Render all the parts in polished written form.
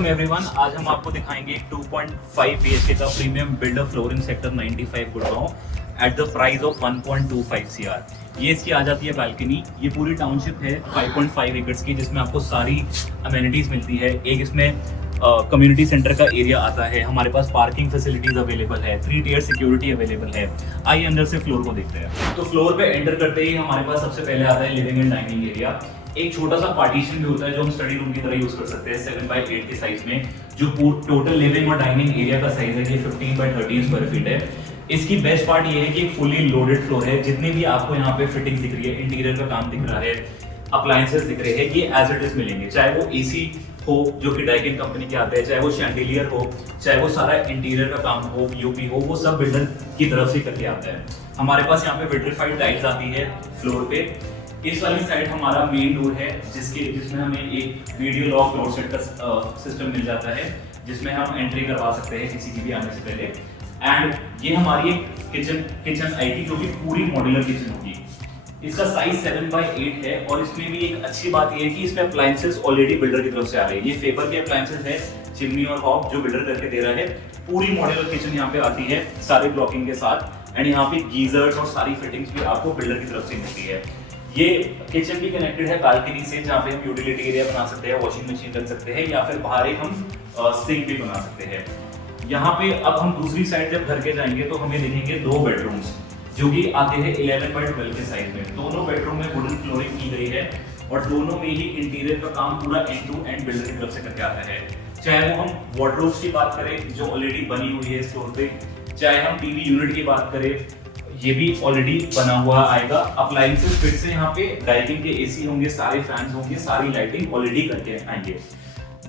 Welcome everyone. आज हम आपको दिखाएंगे 2.5 BHK का premium builder floor in sector 95 Gurgaon at the price of 1.25 CR। ये इसकी आ जाती है बालकनी। ये पूरी टाउनशिप है 5.5 एकर्स की, जिसमें आपको सारी अमेनिटीज मिलती है। एक इसमें कम्युनिटी सेंटर का एरिया आता है, हमारे पास पार्किंग फैसिलिटीज अवेलेबल है, 3 टियर सिक्योरिटी अवेलेबल है। आइए अंदर से फ्लोर को देखते हैं। तो फ्लोर पे एंटर करते ही हमारे पास सबसे पहले आता है लिविंग एंड डाइनिंग एरिया। एक छोटा सा पार्टीशन भी होता है जो हम स्टडी रूम की तरह यूज कर सकते हैं 7x8 के साइज में। जो टोटल लिविंग और डाइनिंग एरिया का साइज है ये 15x13 स्क्वायर फीट है। इसकी बेस्ट पार्ट ये है कि एक फुली लोडेड फ्लोर है। जितनी भी आपको यहाँ पे फिटिंग दिख रही है, इंटीरियर का काम दिख रहा है, अप्लायंसेस दिख रहे हैं, ये एज इट इज मिलेंगे। चाहे वो एसी हो जो कि डाइकिन कंपनी के आते हैं, चाहे वो शैंडिलियर हो, चाहे वो सारा इंटीरियर का काम हो, यूपी हो, वो सब बिल्डर की तरफ से करके आता है। हमारे पास यहाँ पे विट्रीफाइड टाइल्स आती है फ्लोर पे। इस वाली साइड हमारा मेन डोर है जिसमें हमें एक वीडियो लॉक डोर सेट का सिस्टम मिल जाता है, जिसमें हम एंट्री करवा सकते हैं किसी की भी आने से पहले। एंड ये हमारी एक किचन आएगी जो कि पूरी मॉड्यूलर किचन होगी। इसका साइज 7x8 है और इसमें भी एक अच्छी बात ये है कि इसमें अप्लायंसेस ऑलरेडी बिल्डर की तरफ से आ रहे हैं। ये फेबर के अप्लायंसेस है, चिमनी और हॉब जो बिल्डर करके दे रहा है। पूरी मॉड्यूलर किचन यहाँ पे आती है सारे ब्लॉकिंग के साथ। एंड यहाँ पे गीजर्स और सारी फिटिंग्स भी आपको बिल्डर की तरफ से मिलती है। ये किचन भी कनेक्टेड है बालकनी से, जहाँ पे हम यूटिलिटी एरिया बना सकते हैं, वॉशिंग मशीन रख सकते हैं, या फिर बाहर एक हम सिंक भी बना सकते हैं। यहाँ पे अब हम दूसरी साइड जब घर के जाएंगे तो हमें दिखेंगे 2 बेडरूम्स जो कि आते हैं 11x12 के साइज में। दोनों बेडरूम में वुडन फ्लोरिंग की गई है और दोनों में ही इंटीरियर का काम पूरा एंड टू एंड बिल्डर की तरफ से करके आता है। चाहे वो हम वार्डरोब्स की बात करें जो ऑलरेडी बनी हुई है इस फ्लोर पे, चाहे हम टीवी यूनिट की बात करें, ये भी ऑलरेडी बना हुआ आएगा। अप्लायंसेस फिर से यहाँ पे डाइकिन के एसी होंगे, सारे फैंस होंगे, सारी लाइटिंग ऑलरेडी करके आएंगे।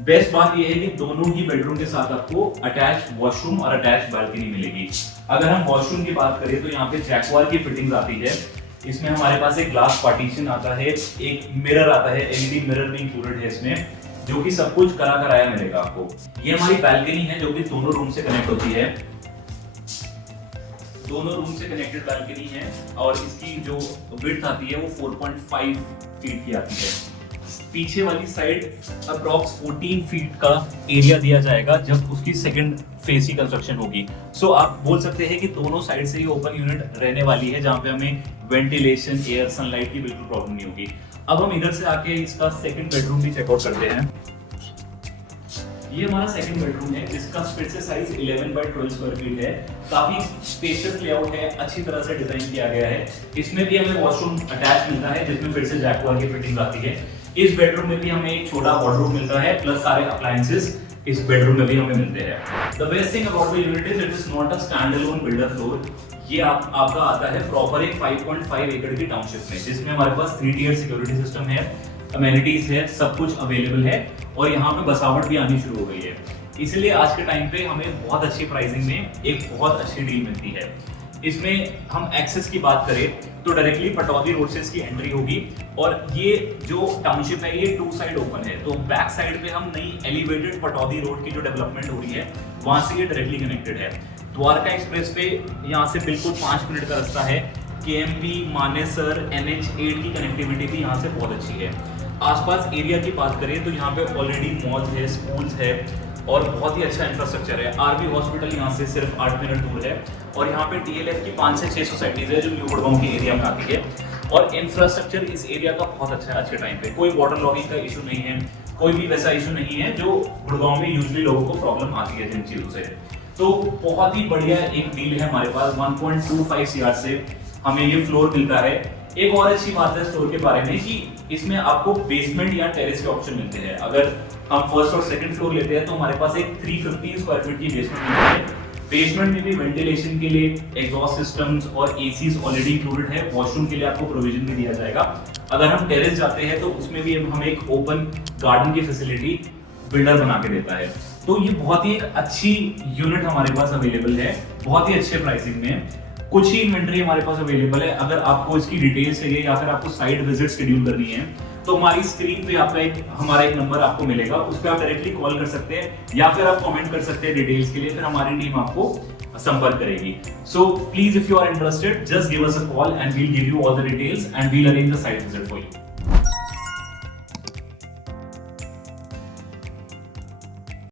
बेस्ट बात ये है कि दोनों ही बेडरूम के साथ आपको अटैच वॉशरूम और अटैच बालकनी मिलेगी। अगर हम वॉशरूम की बात करें तो यहाँ पे जैक्वार की फिटिंग्स आती है। इसमें हमारे पास एक ग्लास पार्टीशन आता है, एक मिरर आता है, LED मिरर भी इंक्लूडेड है इसमें, जो कि सब कुछ कराया मिलेगा आपको। ये हमारी बालकनी है जो कि दोनों रूम से कनेक्ट होती है। दोनों रूम से कनेक्टेड बालकनी है और इसकी जो विड्थ आती है वो 4.5 फीट की आती है। पीछे वाली साइड अप्रॉक्स 14 फीट का एरिया दिया जाएगा जब उसकी सेकंड फेज की कंस्ट्रक्शन होगी। सो आप बोल सकते हैं कि दोनों साइड से ये ओपन यूनिट रहने वाली है, जहाँ पे हमें वेंटिलेशन, एयर, सनलाइट की बिल्कुल प्रॉब्लम नहीं होगी। अब हम इधर से आके इसका सेकंड बेडरूम भी चेकआउट करते हैं। ये हमारा सेकंड बेडरूम है जिसका फिर से साइज 11x12 स्क्वायर फीट है। काफी स्पेशियस लेआउट है, अच्छी तरह से डिजाइन किया गया है। इसमें भी हमें वॉशरूम अटैच मिलता है जिसमें फिर से जैक्वार की फिटिंग आती है। इस बेडरूम में भी हमें एक छोटा वार्डरोब मिलता है, प्लस सारे अप्लायंसेस इस बेडरूम में भी हमें मिलते हैं। The best thing about the unit is it is not a stand alone builder floor. ये आपका आता है प्रॉपर एक 5.5 एकड़ की टाउनशिप में, जिसमें हमारे पास 3 टियर सिक्योरिटी सिस्टम है, अमेनिटीज है, सब कुछ अवेलेबल है और यहाँ पे बसावट भी आनी शुरू हो गई है। इसलिए आज के टाइम पे हमें बहुत अच्छी प्राइसिंग में एक बहुत अच्छी डील मिलती है। इसमें हम एक्सेस की बात करें तो डायरेक्टली पटौदी रोड से इसकी एंट्री होगी और ये जो टाउनशिप है ये 2 साइड ओपन है। तो बैक साइड पे हम नई एलिवेटेड पटौदी रोड की जो डेवलपमेंट हो रही है वहां से ये डायरेक्टली कनेक्टेड है। द्वारका एक्सप्रेस पे यहाँ से बिल्कुल 5 मिनट का रास्ता है। KMP, मानेसर, NH8 की कनेक्टिविटी भी यहाँ से बहुत अच्छी है। आसपास एरिया की बात करें तो यहाँ पे ऑलरेडी मॉल है, स्कूल्स है और बहुत ही अच्छा इंफ्रास्ट्रक्चर है। RV हॉस्पिटल यहाँ से सिर्फ 8 मिनट दूर है और यहाँ पे TLF की 5 से 6 सोसाइटीज है जो न्यू गुड़गांव के एरिया में आती है। और इंफ्रास्ट्रक्चर इस एरिया का बहुत अच्छा है आज के टाइम पे। कोई वाटर लॉगिंग का इशू नहीं है, कोई भी वैसा इशू नहीं है जो गुड़गांव में यूजुअली लोगों को प्रॉब्लम आती है जिन चीजों से। तो बहुत ही बढ़िया एक डील है हमारे पास। 1.25 CR से हमें ये फ्लोर मिलता है। एक और अच्छी बात है फ्लोर के बारे में कि इसमें आपको बेसमेंट या टेरेस के ऑप्शन मिलते हैं। अगर हम फर्स्ट और सेकंड फ्लोर लेते हैं तो हमारे पास एक 350 स्क्वायर फीट की बेसमेंट मिलती है। बेसमेंट में भी वेंटिलेशन के लिए एग्जॉस्ट सिस्टम्स और एसीज ऑलरेडी इंक्लूडेड है। वॉशरूम के लिए आपको प्रोविजन भी दिया जाएगा। अगर हम टेरेस जाते हैं तो उसमें भी हमें एक ओपन गार्डन की फैसिलिटी बिल्डर बना के देता है। तो ये बहुत ही एक अच्छी यूनिट हमारे पास अवेलेबल है, बहुत ही अच्छे प्राइसिंग में। कुछ ही इन्वेंट्री हमारे पास अवेलेबल है। अगर आपको इसकी डिटेल्स चाहिए या फिर आपको साइट विजिट शेड्यूल करनी है तो हमारी स्क्रीन पे आपका हमारा एक नंबर आपको मिलेगा, उस पर आप डायरेक्टली कॉल कर सकते हैं या फिर आप कमेंट कर सकते हैं डिटेल्स के लिए, फिर हमारी टीम आपको संपर्क करेगी। So please if you are interested just give us a call and we'll give you all the details and we'll arrange the site visit for you.